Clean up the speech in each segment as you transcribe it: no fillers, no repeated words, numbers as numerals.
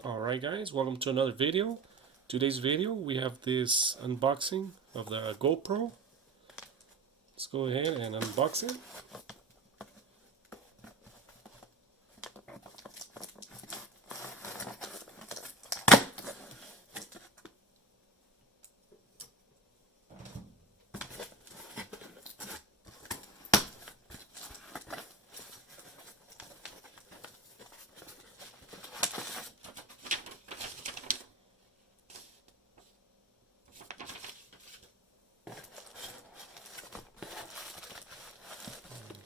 Alright guys, welcome to another video. Today's video we have this unboxing of the GoPro. Let's go ahead and unbox it.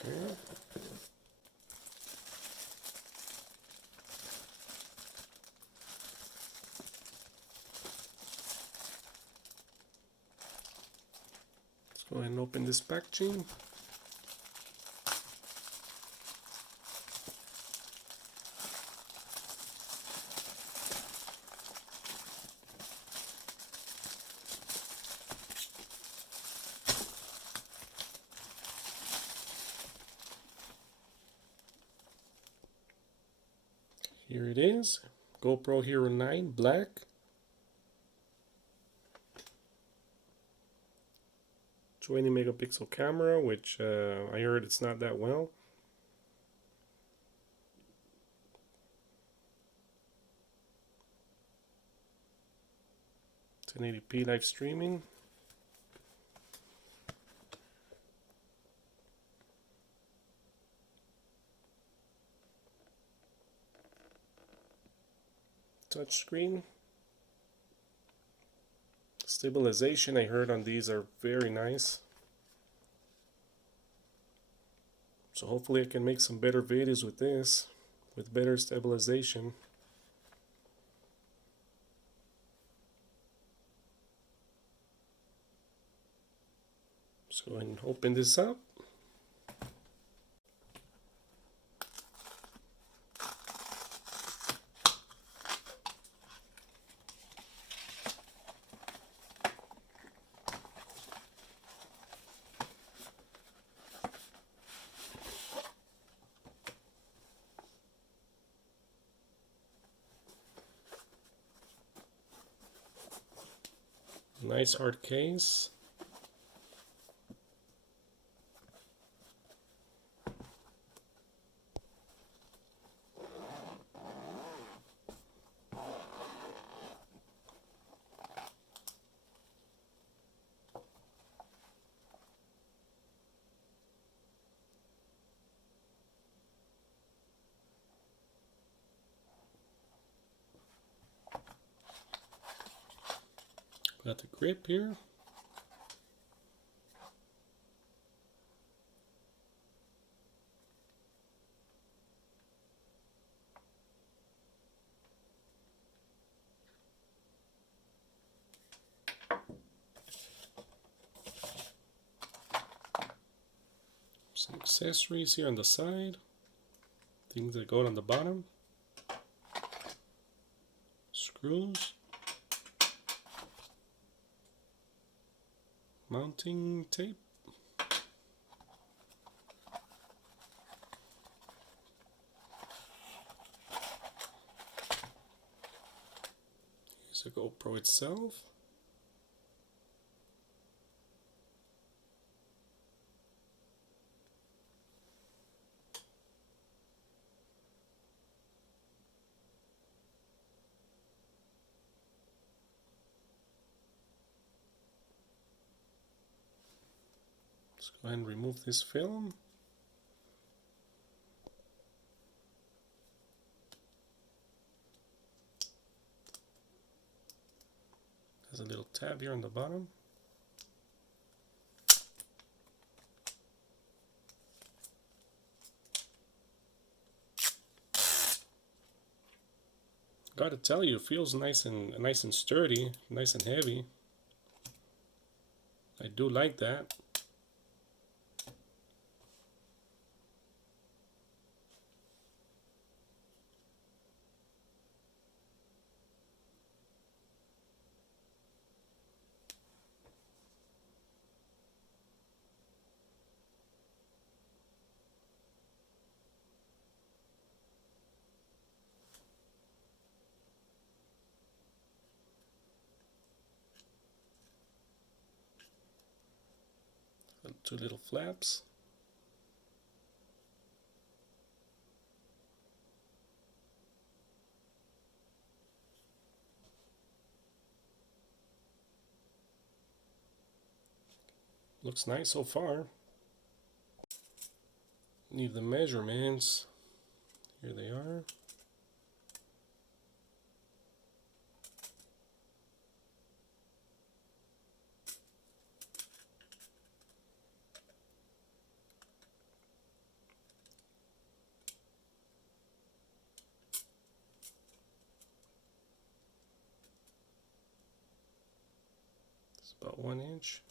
Okay. Let's go ahead and open this packaging. Here it is, GoPro Hero 9 Black. '20 megapixel camera, which I heard it's not that well. 1080p live streaming. Touchscreen. Stabilization, I heard on these are very nice. So hopefully I can make some better videos with this, with better stabilization. Let's go ahead and open this up. Nice hard case. Got the grip here. Some accessories here on the side. Things that go on the bottom. Screws. Mounting tape. Here's the GoPro itself. Let's go ahead and remove this film. There's a little tab here on the bottom. Gotta tell you, it feels nice and sturdy, nice and heavy. I do like that. Two little flaps. Looks nice so far. Need the measurements. Here they are. It's about 1 inch.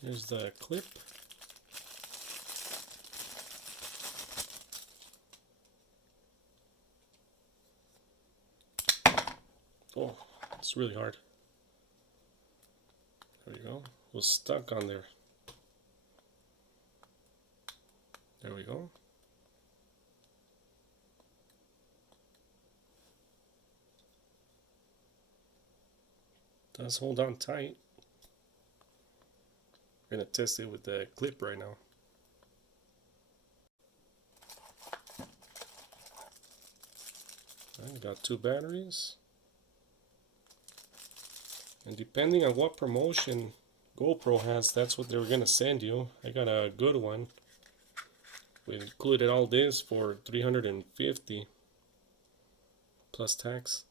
Here's the clip. Oh, it's really hard. There we go. It was stuck on there. There we go. Does hold on tight. We're gonna test it with the clip right now. I got 2 batteries. And depending on what promotion GoPro has, that's what they're gonna send you. I got a good one. We included all this for $350 plus tax.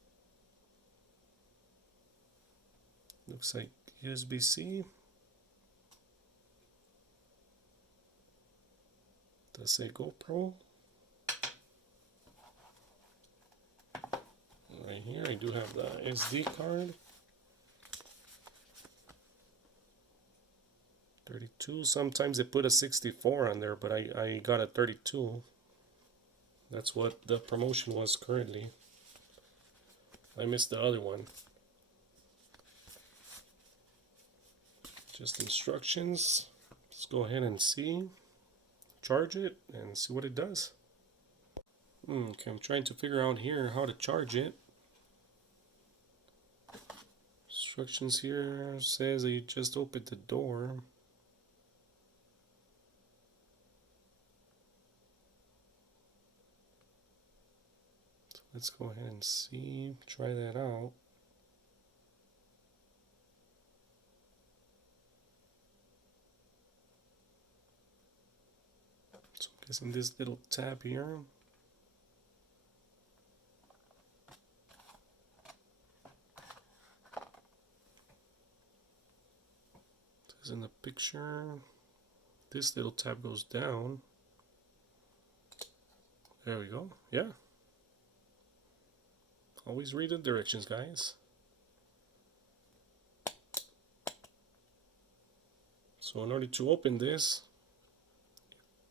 Looks like USB-C. Does say GoPro. Right here I do have the SD card. 32. Sometimes they put a 64 on there, but I got a 32. That's what the promotion was currently. I missed the other one. Just instructions. Let's go ahead and see. Charge it and see what it does. Okay, I'm trying to figure out here how to charge it. Instructions here says that you just open the door. So let's go ahead and see, try that out. So I'm guessing this little tab here. This is in the picture. This little tab goes down. There we go. Yeah. Always read the directions, guys. So in order to open this,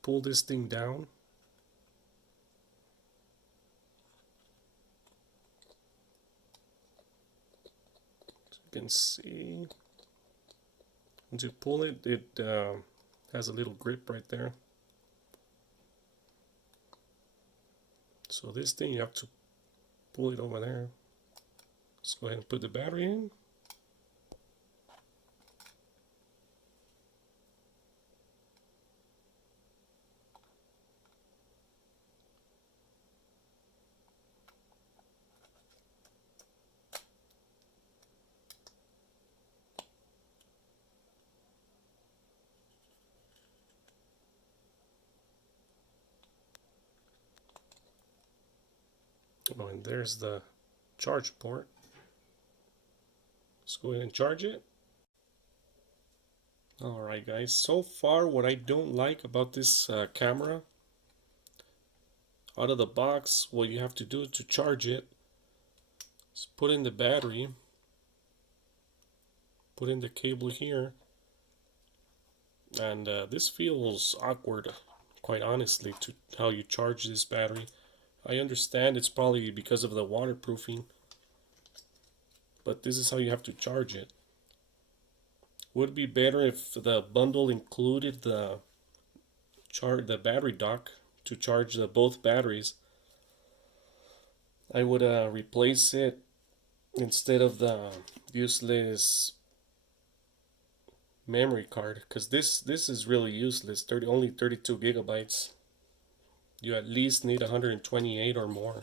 pull this thing down. So you can see, once you pull it, it has a little grip right there. So this thing, you have to pull it over there. Let's go ahead and put the battery in. Oh, and there's the charge port. Let's go ahead and charge it. Alright guys, so far what I don't like about this camera, out of the box, what you have to do to charge it is put in the battery, put in the cable here, and this feels awkward, quite honestly, to how you charge this battery. I understand it's probably because of the waterproofing, but this is how you have to charge it. Would be better if the bundle included the battery dock to charge both batteries. I would replace it instead of the useless memory card, because this is really useless. Only 32 gigabytes. You at least need 128 or more.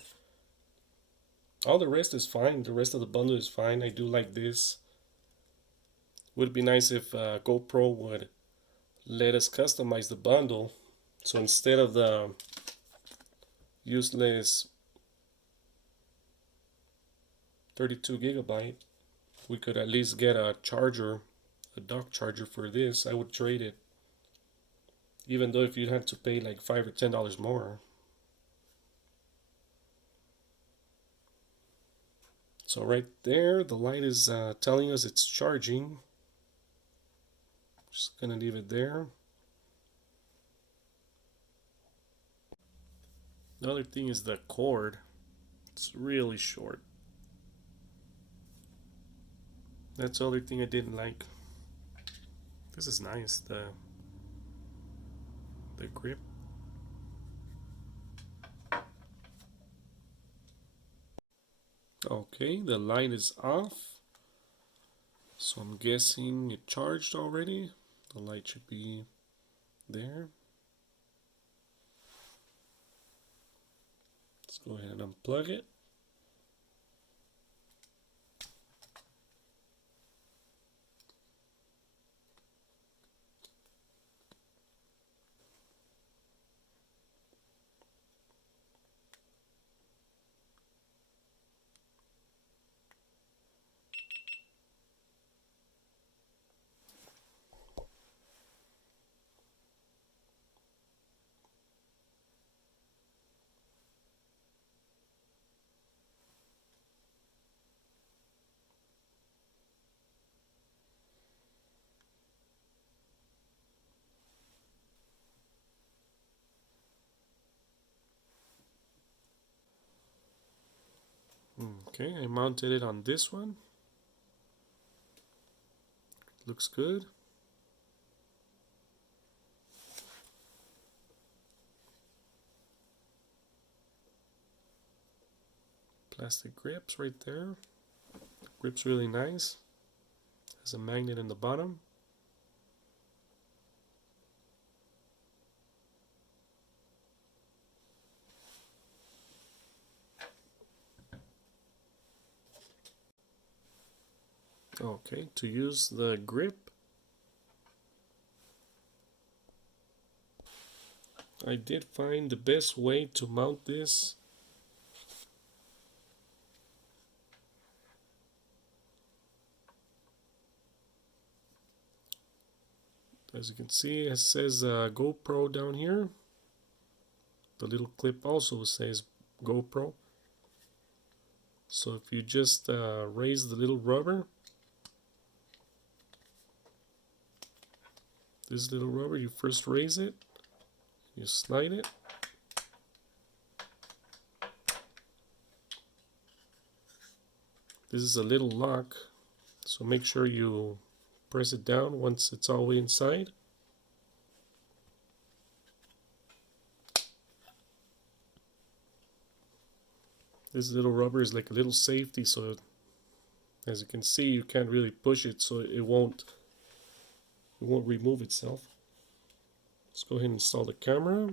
All the rest is fine. The rest of the bundle is fine. I do like this. Would be nice if GoPro would let us customize the bundle. So instead of the useless 32 gigabyte, we could at least get a charger, a dock charger for this. I would trade it. Even though if you'd have to pay like $5 or $10 more. So right there, the light is telling us it's charging. Just gonna leave it there. The other thing is the cord. It's really short. That's the other thing I didn't like. This is nice, the grip. Okay, the light is off. So I'm guessing it charged already. The light should be there. Let's go ahead and unplug it. Okay, I mounted it on this one. Looks good. Plastic grips right there. Grip's really nice. Has a magnet in the bottom. Okay, to use the grip, I did find the best way to mount this. As you can see, it says GoPro down here. The little clip also says GoPro. So if you just raise the little rubber, this little rubber, you first raise it, you slide it. This is a little lock, so make sure you press it down once it's all the way inside. This little rubber is like a little safety, so as you can see, you can't really push it, so it won't remove itself. Let's go ahead and install the camera.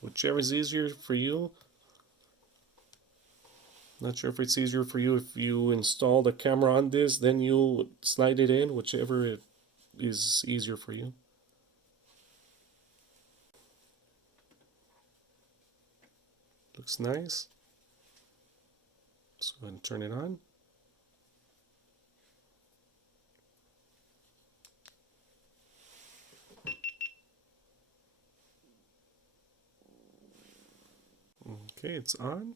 Whichever is easier for you. Not sure if it's easier for you if you install the camera on this, then you slide it in, whichever it is easier for you. Looks nice. Let's go ahead and turn it on. Okay, it's on.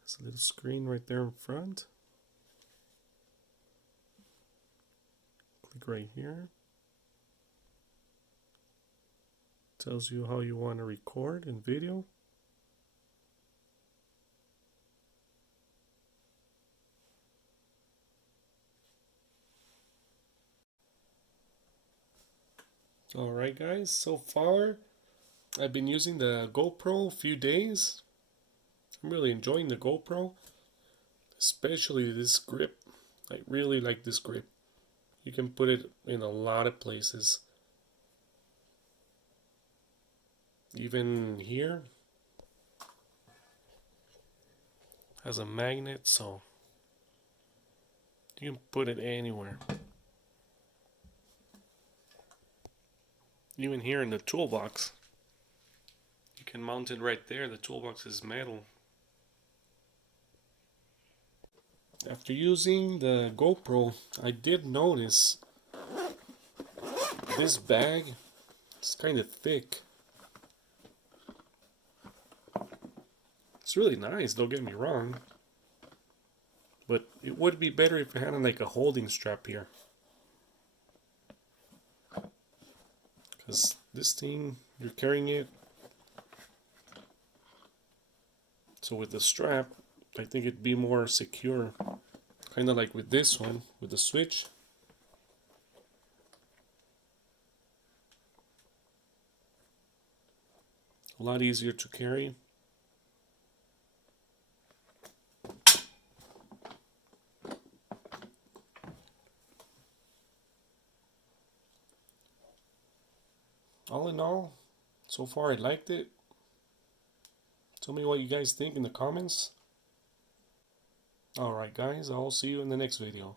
There's a little screen right there in front. Click right here. Tells you how you want to record in video. Alright guys, so far I've been using the GoPro a few days. I'm really enjoying the GoPro, especially this grip. I really like this grip. You can put it in a lot of places. Even here has a magnet, so you can put it anywhere. Even here in the toolbox, you can mount it right there. The toolbox is metal. After using the GoPro, I did notice this bag is kind of thick. It's really nice, don't get me wrong, but it would be better if it had like a holding strap here. Because this thing, you're carrying it. So with the strap, I think it'd be more secure. Kind of like with this one, with the switch. A lot easier to carry. All in all, so far I liked it. Tell me what you guys think in the comments. Alright guys, I'll see you in the next video.